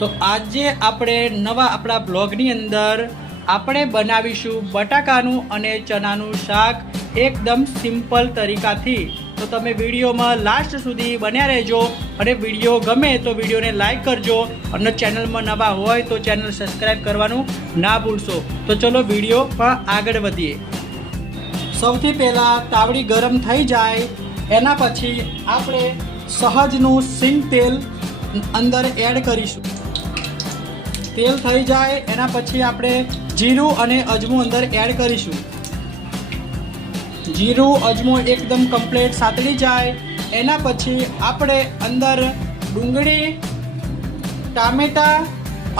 તો આજે આપણે નવા આપણા બ્લોગની અંદર આપણે બનાવીશું બટાકાનું અને ચણાનું શાક એકદમ સિમ્પલ તરીકાથી। તો તમે વિડીયોમાં લાસ્ટ સુધી બન્યા રહેજો અને વિડીયો ગમે તો વિડીયોને લાઈક કરજો અને ચેનલમાં નવા હોય તો ચેનલ સબસ્ક્રાઈબ કરવાનું ના ભૂલશો। તો ચલો વિડીયોમાં આગળ વધીએ। સૌથી પહેલાં તાવડી ગરમ થઈ જાય એના પછી આપણે સહજનું સિંગ તેલ અંદર એડ કરીશું। તેલ થઈ જાય એના પછી આપણે જીરું અને અજમો અંદર એડ કરીશું। જીરું અજમો એકદમ કમ્પ્લીટ સાતળી જાય એના પછી આપણે અંદર ડુંગળી, ટામેટાં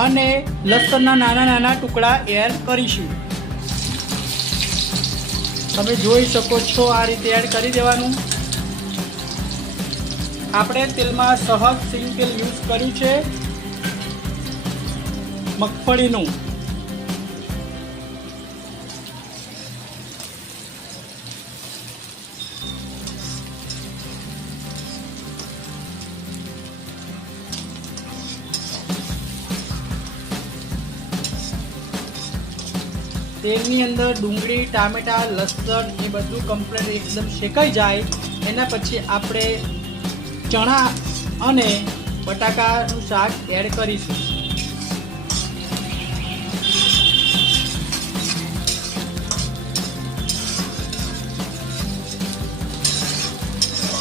અને લસણના નાના નાના ટુકડા એડ કરીશું। તમે જોઈ શકો છો આ રીતે એડ કરી દેવાનું। આપણે તેલમાં સહજ સિંગ તેલ યુઝ કર્યું છે મગફળીનું। તેલની અંદર ડુંગળી, ટામેટા, લસણ એ બધું કમ્પ્લીટ એકદમ શેકાઈ જાય એના પછી આપણે ચણા અને બટાકાનું શાક એડ કરીશું।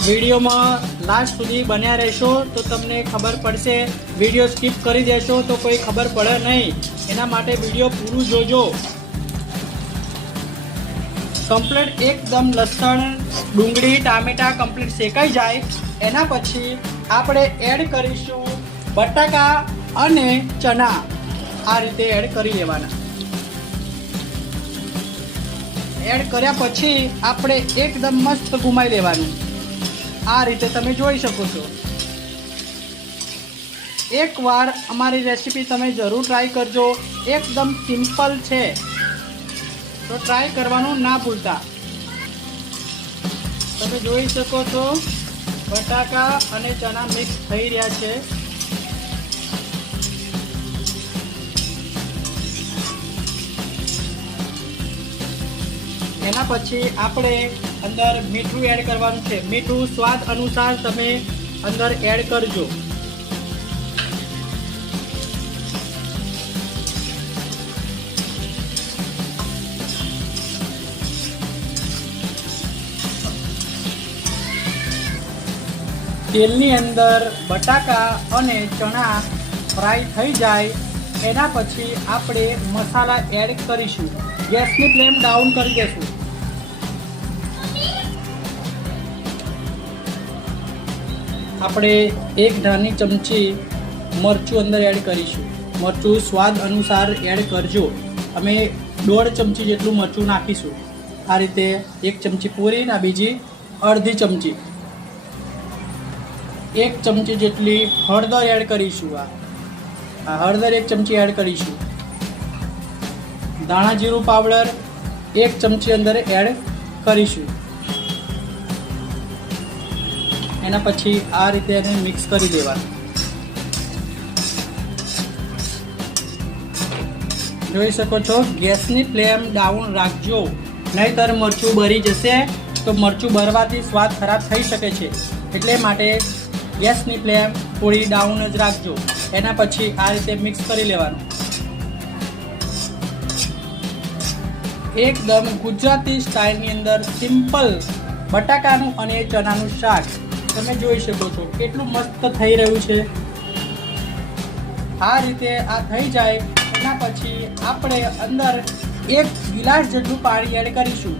વિડીયોમાં લાસ્ટ સુધી બન્યા રહેશો તો તમને ખબર પડશે। વિડીયો સ્કીપ કરી દેશો તો કોઈ ખબર પડે નહીં, એના માટે વિડીયો પૂરું જોજો। કમ્પ્લીટ એકદમ લસણ, ડુંગળી, ટામેટા કમ્પ્લીટ શેકાઈ જાય એના પછી આપણે એડ કરીશું બટાકા અને ચણા। આ રીતે એડ કરી લેવાના। એડ કર્યા પછી આપણે એકદમ મસ્ત ઘુમાઈ લેવાનું। આ રીતે તમે જોઈ શકો છો। એકવાર અમારી રેસીપી તમે જરૂર ટ્રાય કરજો, એકદમ સિમ્પલ છે તો ટ્રાય કરવાનું ના ભૂલતા। તમે જોઈ શકો છો બટાકા અને ચણા મિક્સ થઈ રહ્યા છે। એના પછી આપણે અંદર મીઠું એડ કરવાનું છે। મીઠું સ્વાદ અનુસાર તમે અંદર એડ કરજો। તેલની અંદર બટાકા અને ચણા ફ્રાય થઈ જાય એના પછી આપણે મસાલા એડ કરીશું। ગેસની ફ્લેમ ડાઉન કરી દેશું। આપણે એક નાની ચમચી મરચું અંદર એડ કરીશું। મરચું સ્વાદ અનુસાર એડ કરજો। અમે 1.5 ચમચી જેટલું મરચું નાખીશું। આ રીતે 1 ચમચી પૂરી અને બીજી અડધી ચમચી। 1 ચમચી જેટલી હળદર એડ કરીશું। આ હળદર 1 ચમચી એડ કરીશું। ધાણા જીરું પાવડર 1 ચમચી અંદર એડ કરીશું। એના પછી આ રીતે એને મિક્સ કરી દેવાનું। જોઈ શકો છો ગેસની ફ્લેમ ડાઉન રાખજો, નહીંતર મરચું બળી જશે તો મરચું બળવાથી સ્વાદ ખરાબ થઈ શકે છે। એટલે માટે ગેસની ફ્લેમ થોડી ડાઉન જ રાખજો। એના પછી આ રીતે મિક્સ કરી લેવાનું। એકદમ ગુજરાતી સ્ટાઇલની અંદર સિમ્પલ બટાકાનું અને ચણાનું શાક તમે જોઈ શકો છો કેટલું મસ્ત થઈ રહ્યું છે। આ રીતે આ થઈ જાય એના પછી આપણે અંદર 1 ગિલાસ જેટલું પાણી એડ કરીશું,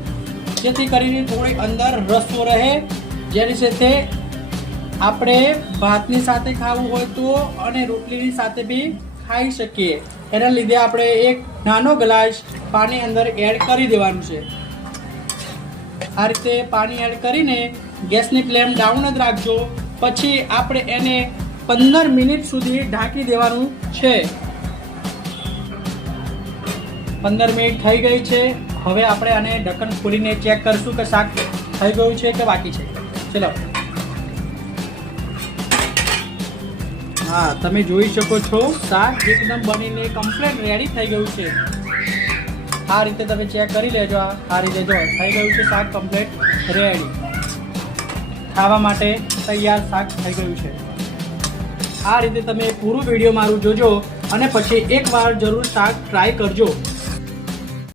જેથી કરીને થોડી અંદર રસો રહે, જેની સાથે આપણે ભાતની સાથે ખાવું હોય તો અને રોટલીની સાથે બી ખાઈ શકીએ। એના લીધે આપણે 1 નાનો ગ્લાસ પાણી અંદર એડ કરી દેવાનું છે। આ રીતે પાણી એડ કરીને ગેસની ફ્લેમ ડાઉન જ રાખજો। પછી આપણે એને 15 મિનિટ સુધી ઢાંકી દેવાનું છે। 15 મિનિટ થઈ ગઈ છે। હવે આપણે આને ઢક્કન ખોલીને ચેક કરશું કે શાક થઈ ગયું છે કે બાકી છે। ચલો, હા, તમે જોઈ શકો છો શાક એકદમ બનીને કમ્પ્લીટ રેડી થઈ ગયું છે. આ રીતે તમે ચેક કરી લેજો. આ રીતે જો થઈ ગયું છે શાક કમ્પ્લીટ રેડી, ખાવા માટે તૈયાર શાક થઈ ગયું છે. આ રીતે તમે પૂરું વિડીયો મારું જોજો અને પછી એકવાર જરૂર શાક ટ્રાય કરજો.